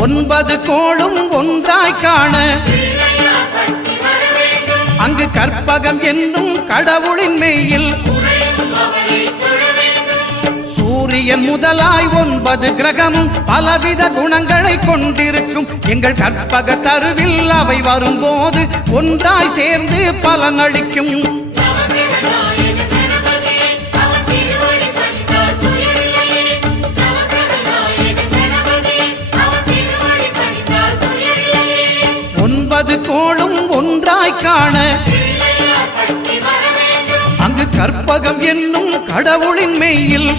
9 கோளும் ஒன்றாய் காண அங்கு கற்பகம் என்னும் கடவுளின் மெய்யில் சூரியன் முதலாய் 9 கிரகமும் பலவித குணங்களை கொண்டிருக்கும் எங்கள் கற்பக தருவில் அவை வரும்போது ஒன்றாய் சேர்ந்து பலனளிக்கும். கோளும் ஒன்றாய் காண அங்கு கற்பகம் என்னும் கடவுளின் மெய்யில்